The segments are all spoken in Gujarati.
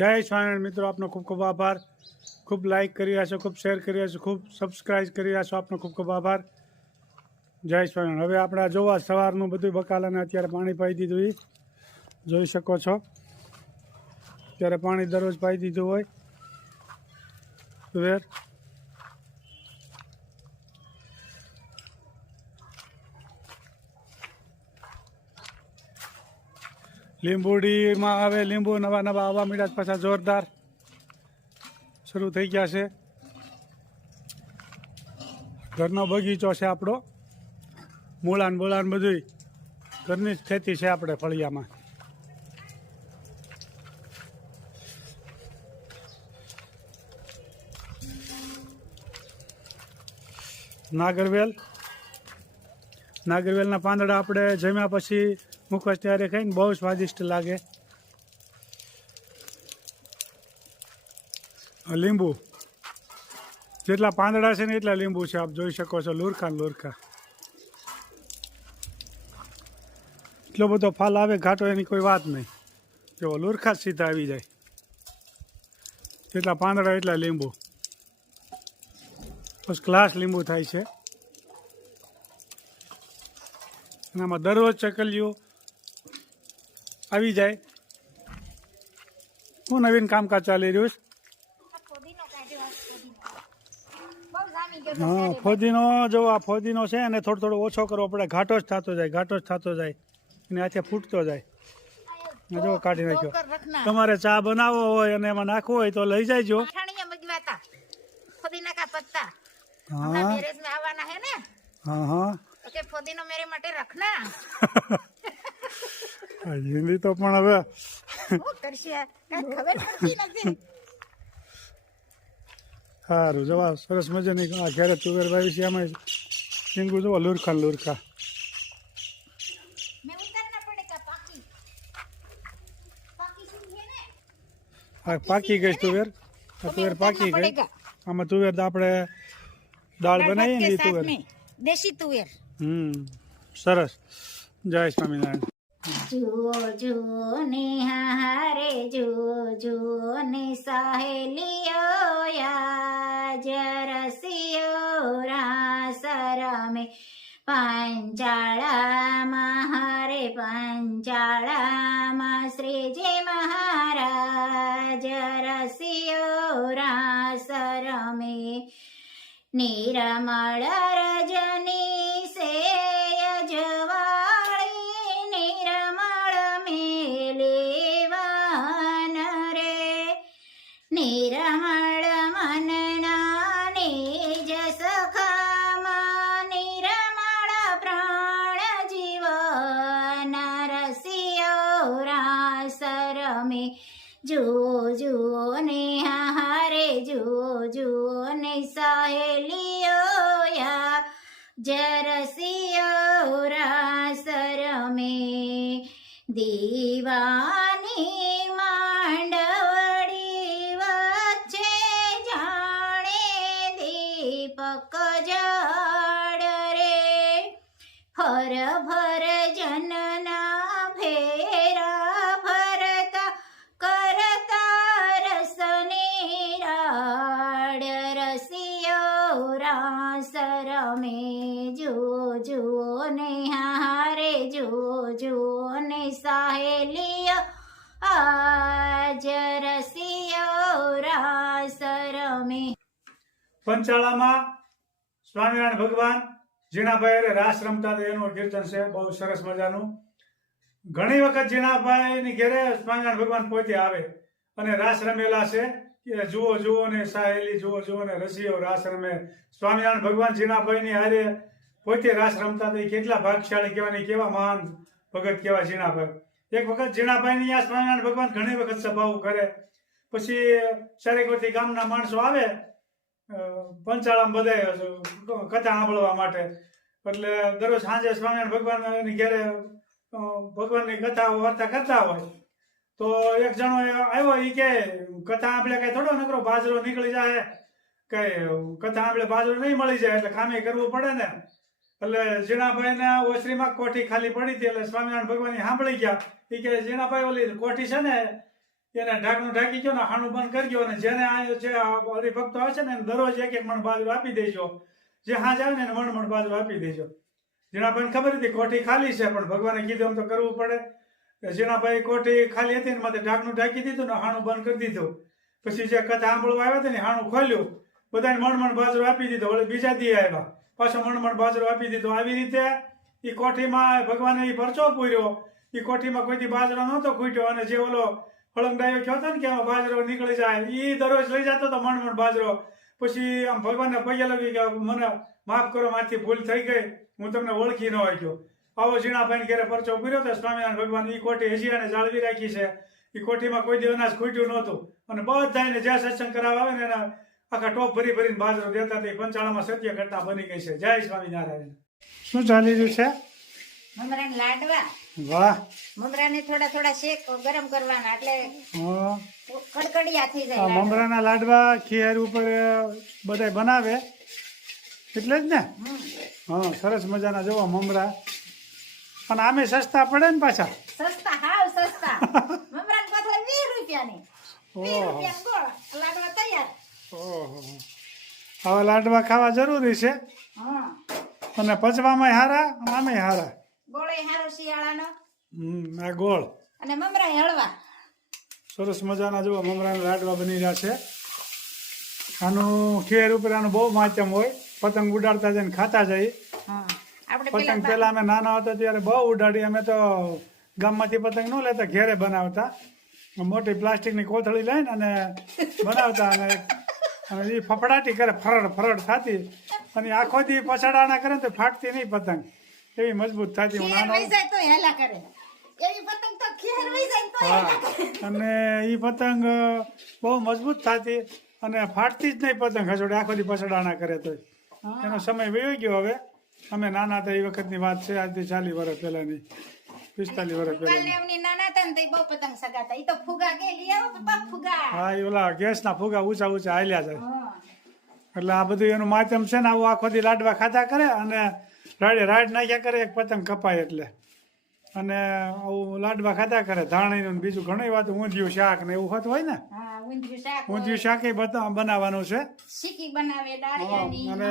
જય સ્વામિનારાયણ મિત્રો, આપનો ખૂબ ખૂબ આભાર. ખૂબ લાઈક કરી રહ્યા છો, ખૂબ શેર કરી રહ્યા છો, ખૂબ સબસ્ક્રાઈબ કરી રહ્યા છો. આપનો ખૂબ ખૂબ આભાર. જય સ્વામિનારાયણ. હવે આપણે જોવા સવારનું બધું બકાલાને અત્યારે પાણી પાઈ દીધું એ જોઈ શકો છો. અત્યારે પાણી દરરોજ પાઈ દીધું હોય તુવેર. લીંબુડીમાં હવે લીંબુ નવા નવા આવવા મીડા પાછા જોરદાર શરૂ થઈ ગયા છે. ઘરનો બગીચો છે આપણો. મૂળાન બોળાન બધું ઘરની જ ખેતી છે આપણે ફળિયામાં. નાગરવેલના પાંદડા આપણે જમ્યા પછી મુખવાસ ત્યારે ખાઈને બહુ સ્વાદિષ્ટ લાગે. લીંબુ જેટલા પાંદડા છે ને એટલા લીંબુ છે, આપ જોઈ શકો છો. લુરખા લુરખા એટલો બધો ફાલ આવે ઘાટો એની કોઈ વાત નહીં. જો લુરખા જ સીધા આવી જાય. જેટલા પાંદડા એટલા લીંબુ. બસ ક્લાસ લીંબુ થાય છે. એનામાં દરરોજ ચકલીઓ આવી જાય. શું નવીન કામકાજ ચાલી રહ્યું છે? હા, ફોદીનો જો આ ફોદીનો છે અને થોડો થોડો ઓછો કરવો પડે. ઘાટો જ થતો જાય એને હાથે ફૂટતો જાય. જો કાઢી નાખ્યો. તમારે ચા બનાવવો હોય અને એમાં નાખવો હોય તો લઈ જાયજો. હિન્દી તો પણ હવે સારું. જવા સરસ મજાની આ ઘેરે તુવેર વાવી છે. એમાં સિંગુ જોવા લુરખા. હા, પાકી ગઈ તુવેર. તુવેર પાકી ગઈ. આમાં તુવેર આપણે દાળ બનાવીએ ને તુવેર, દેશી તુવેર. સરસ. જય સ્વામિનારાયણ. જુઓ જુઓ ને હારે જુઓ ને સહેલીઓ રસીઓ રાસ રમે પંચાળામાં. હરે પંચાળામાં શ્રીજી મહારાજ રસીઓ રાસ રમે. નિરમળ રજની સે નિરમળ મનના નિજ સખામાં નિરમળ પ્રાણ જીવન રસિયો રાસ રમે. જુઓ ને હારે જુઓ ને સહેલીઓ રસિયો રાસ રમે. દીવાની પકજડ રે ફર ભર જનના ફેરા ફરતા કરતા રસની રાડ રસિયો રાસ રમે. જુઓ ને હારે જુઓ ને સહેલીઓ આજ રસિયો રાસ રમે. પંચાળામાં સ્વામિનારાયણ ભગવાન જીણાભાઈ રાસ રમતા હતા એનું કીર્તન છે, બહુ સરસ મજાનું. ઘણી વખત જીણાભાઈની ઘેરે સ્વામિનારાયણ ભગવાન પોતે આવે અને રાસ રમેલા છે. કે જુઓ ને સાહેલી જુઓ ને રસીઓ રાસ રમે. સ્વામિનારાયણ ભગવાન જીણાભાઈની હારે પોતે રાસ રમતા હતા. કેટલા ભાગશાળી કહેવાની, કેવા મહાન ભગત કેવા જીણાભાઈ. એક વખત જીણાભાઈની આ સ્વામિનારાયણ ભગવાન ઘણી વખત સભાઓ કરે. પછી ચારેકોરથી ગામના માણસો આવે પંચાળામાં બધા કથા સાંભળવા માટે. એટલે દરરોજ સાંજે સ્વામિનારાયણ ભગવાનની ઘેરે ભગવાનની કથા વાર્તા કરતા હોય તો એક જણો આવ્યો. એ કે કથા સાંભળે કઈ થોડો નકરો બાજરો નીકળી જાય, કઈ કથા સાંભળે બાજરો નહીં મળી જાય એટલે કામે કરવું પડે ને. એટલે જીણાભાઈના ઓસરીમાં કોઠી ખાલી પડી હતી એટલે સ્વામિનારાયણ ભગવાન સાંભળી ગયા. એ કે જીણાભાઈ ઓલી કોઠી છે ને એને ઢાંકણું ઢાંકી ગયો ને હાણું બંધ કરી ગયો. અને જેને આ છે હરિભક્તો આવે છે ને એને દરરોજ એક મણ બાજરો આપી દેજો. જે હાજ આવે ને એને મણ બાજરો આપી દેજો. જીણાભાઈને ખબર હતી કોઠી ખાલી છે, પણ ભગવાને કીધું એમ તો કરવું પડે. જીણાભાઈ કોઠી ખાલી હતી ને માથે ઢાંકણું ઢાંકી દીધું ને હાણું બંધ કરી દીધું. પછી જે કથા સાંભળવા આવ્યા હતા ને હાણું ખોલ્યું, બધાને મણ બાજરો આપી દીધો. વળી બીજા દી આવ્યા, પાછો મણ બાજરો આપી દીધો. આવી રીતે એ કોઠીમાં ભગવાને એ પરચો પૂર્યો. એ કોઠીમાં કોઈથી બાજરો નહોતો ખૂટ્યો. અને જે ઓલો હળંગડાયો થયો હતો ને કે આમાં બાજરો નીકળી જાય, એ દરરોજ લઈ જતો હતો મણ બાજરો. પછી આમ ભગવાનને પગે લાગી કે મને માફ કરો, મારથી ભૂલ થઈ ગઈ, હું તમને ઓળખી ન શક્યો. આવો ઝીણાભાઈ ઘેરે પરચો પૂર્યો તો સ્વામિનારાયણ ભગવાન એ કોઠી હજી એને જાળવી રાખી છે. એ કોઠીમાં કોઈ દી અનાજ ખૂટ્યું નહોતું. અને બધાને જ્યાં સત્સંગ કરાવવા આવે ને એના આખા ટોપ ભરીને બાજરો દેતા હતા. પંચાળામાં સત્ય ઘટના બની ગઈ છે. જય સ્વામિનારાયણ. શું ચાલી રહ્યું છે? મમરાના લાડવા. વાહ. મમરાને થોડા થોડા શેક ગરમ કરવાના એટલે હા, કડકડિયા થઈ જાય. મમરાના લાડવા ખીર ઉપર બધા બનાવે એટલે જ ને. હા, સરસ મજાના જોવા મમરા. અને આમે સસ્તા પડે ને પાછા. સસ્તા, હાવ સસ્તા. મમરાની કોથળી 20 રૂપિયાની. 20 રૂપિયાનો ગોળ, લાડવા તૈયાર. ઓહો, આવા લાડવા ખાવા જરૂરી છે. હા, અને પચવામાં હારા, આમે હારા. ગોળે હારો શિયાળાનો. આ ગોળ અને મમરા હળવા. સરસ મજાના જોવા મમરાના લાડવા બની રહ્યા છે. આનું ખીર ઉપર આનું બહુ માધ્યમ હોય. પતંગ ઉડાડતા જઈને ખાતા જઈએ. હા, આપણે પતંગ પેલા અમે નાના હતા ત્યારે બહુ ઉડાડી. અમે તો ગામમાંથી પતંગ ન લેતા, ઘેરે બનાવતા. મોટી પ્લાસ્ટિકની કોથળી લઈને અને બનાવતા. અને એ ફફડાટી કરે, ફરડ થતી. અને આખો દી પછડાણા કરે ને તો ફાટતી નહીં પતંગ, એવી મજબૂત થતી. હું નાનો અને એ પતંગ બહુ મજબૂત થતી અને ફાટતી જ નહીં પતંગ. હજોડે આખો દી પછડાણા કરે તો એનો સમય વયો ગયો. હવે અમે નાના હતા એ વખતની વાત છે, આજથી 40 વર્ષ પહેલાની, 45 વર્ષ પહેલાની. હા, એ ઓલા ગેસના ફુગા ઊંચા ઊંચા હાલ્યા જાય. એટલે આ બધું એનું માધ્યમ છે ને. આવું આખો દી લાડવા ખાતા કરે અને રાડ નાખ્યા કરે, એક પતંગ કપાય એટલે. અને આવું લાડવા ખાતા કરે, ધાણીનું બીજું ઘણી વાત, ઊંધિયું શાક ને એવું હોતું હોય ને. ઊંધિયું શાક એ બનાવવાનું છે. અને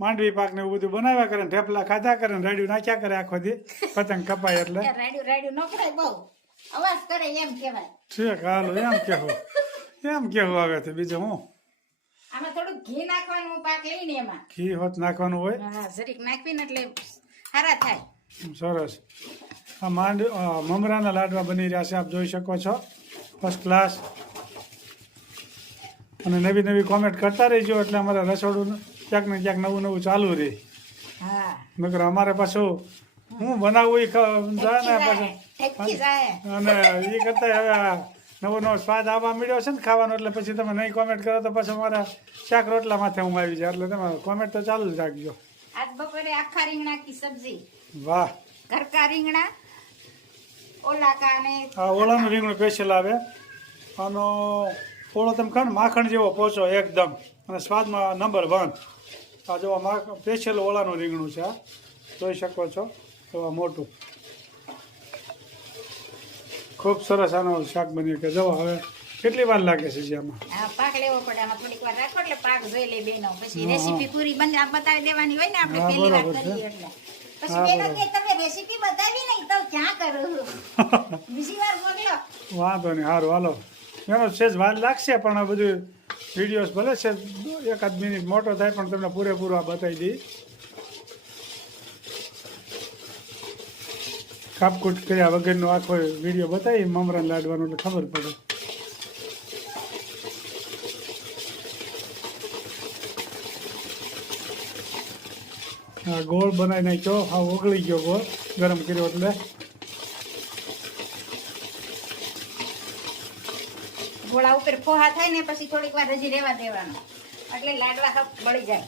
માંડવી પાક ને એવું બધું બનાવ્યા કરે, ઢેપલા ખાધા કરે, રાડ્યું નાખ્યા કરે આખો દી, પતંગ કપાય એટલે. ઠીક, હાલો એમ કેવું આવે છે. બીજું હું આમાં થોડું ઘી નાખવાનું, પાક લઈને એમાં ઘી હોત નાખવાનું હોય. હા, જરીક નાખવીને એટલે સારા થાય. સરસ. આ મમરાના લાડવા બની રહ્યા છે, આપ જોઈ શકો છો. First class. અને નવી નવી કોમેન્ટ કરતા રહીજો એટલે અમારે રસોડું ક્યાંક ને ક્યાંક નવું નવું ચાલુ રહે. હા, નકર અમારે પાછું હું બનાવવું એ જાય ને પાછું. અને એ કરતા હવે નવો નવો સ્વાદ આવવા મળ્યો છે ને ખાવાનો, એટલે પછી તમે નહીં કોમેન્ટ કરો તો પછી અમારા શાક રોટલા માથે હું આવી જાય. એટલે તમે કોમેન્ટ તો ચાલુ જ રાખજો. આજ બપોરે આખા રીંગણા કી સબ્જી. વાહ. ઘરકા રીંગણા, ઓલાકા અને આ ઓળાનું રીંગણું સ્પેશિયલ આવે. આનો ઓળો તમે ખાવ ને માખણ જેવો પોચો એકદમ, અને સ્વાદમાં નંબર 1. આ જો સ્પેશિયલ ઓળાનું રીંગણું છે. આ જોઈ શકો છો, એવા મોટું. ખૂબ સરસ આનું શાક બન્યું. કે જો હવે કેટલી વાર લાગે છે જે આમાં? પાક લેવો પડે, આમાં થોડીક વાર રાખો એટલે પાક જોઈ લે બેનો. પછી રેસીપી પૂરી બતાવી દેવાની હોય ને આપણે પહેલી વાર કરીએ એટલે. પછી બેનો કે તમે રેસીપી બતાવી નહીં તો ક્યાં કરું, બીજી વાર મોકલો. વાંધો નહીં, સારું હાલો. એનો સેજ વાર લાગશે પણ આ બધું વિડીયોઝ ભલે છે 1-8 મિનિટ મોટો થાય પણ તમને પૂરેપૂરું આ બતાવી દઈ. કાપકૂટ કર્યા વગરનો આખો વિડીયો બતાવી મમરા લાડવાનું એટલે ખબર પડે. હા, ગોળ બનાવી નાખ્યો. હા, ઓગળી ગયો ગોળ, ગરમ કર્યો એટલે. ગોળા ઉપર પોહા થાય ને પછી થોડીક વાર હજી રહેવા દેવાનું એટલે લાડવા બળી જાય.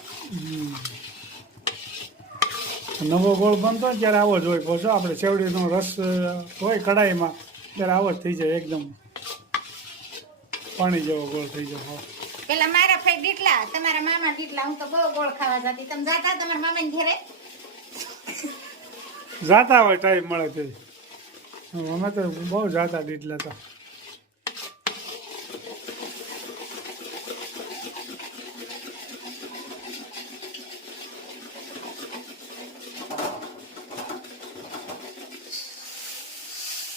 નવો ગોળ બનતો હોય ત્યારે આવો જ હોય. પહોંચો આપણે શેવડીનો રસ હોય કઢાઈમાં ત્યારે આવો જ થઈ જાય, એકદમ પાણી જેવો ગોળ થઈ જાય. પેલા મારા ભાઈ દીટલા, તમારા મામા દીટલા. હું તો બહુ ગોળ ખાવા જતી. તમે જાતા તમારા મામાને ઘરે? જાતા હોય ટાઈમ મળે તે. અમે તો બહુ જાતા દીટલા તો.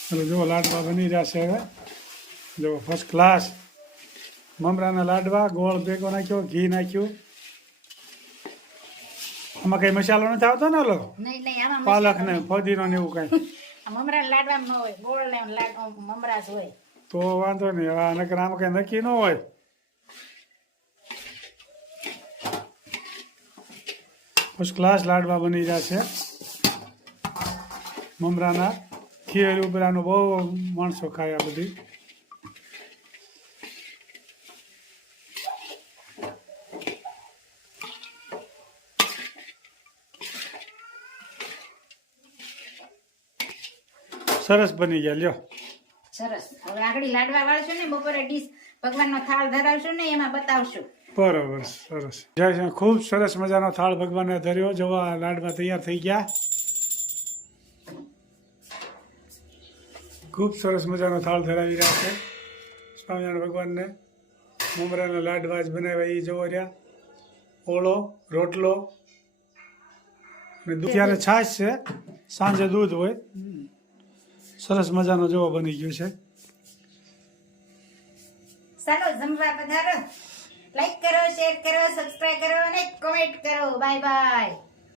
એટલે જો લાડવા બની રહ્યા છે હવે જો ફર્સ્ટ ક્લાસ મમરાના લાડવા ગોળ ભેગો નાખ્યો ઘી નાખ્યું આમાં કઈ મસાલો નથી આવતો ને ઓલો નહીં નહીં આમાં પાલક ને ફોદીનો ને એવું કઈ આ મમરા લાડવામાં ન હોય ગોળ ને મમરા જ હોય તો વાંધો નહીં હવે નકર આમાં કઈ નક્કી ન હોય ફર્સ્ટ ક્લાસ લાડવા બની રહ્યા છે મમરાના ખીર ઉપરાનું બહુ માણસો ખાય આ બધી સરસ બની ગયા લ્યો સરસ હવે આગળ લાડવા વાળશું ને બપોરે ડીશ ભગવાનનો થાળ ધરાવશું ને એમાં બતાવશું બરોબર સરસ જય શ્રી ખૂબ સરસ મજાનો થાળ ભગવાનને ધર્યો જોવા લાડવા તૈયાર થઈ ગયા ખૂબ સરસ મજાનો થાળ ધરાવી રહ્યા છે સ્વામિનારાયણ ભગવાનને મમરાના લાડવા જ બનાવ્યા એ જોવો રહ્યા ઓળો રોટલો અને ત્યારે છાશ છે સાંજે દૂધ હોય સરસ મજાનો જોવો બની ગયું છે ચાલો જમવા પધારો લાઈક કરો શેર કરો સબસ્ક્રાઇબ કરો અને કોમેન્ટ કરો બાય બાય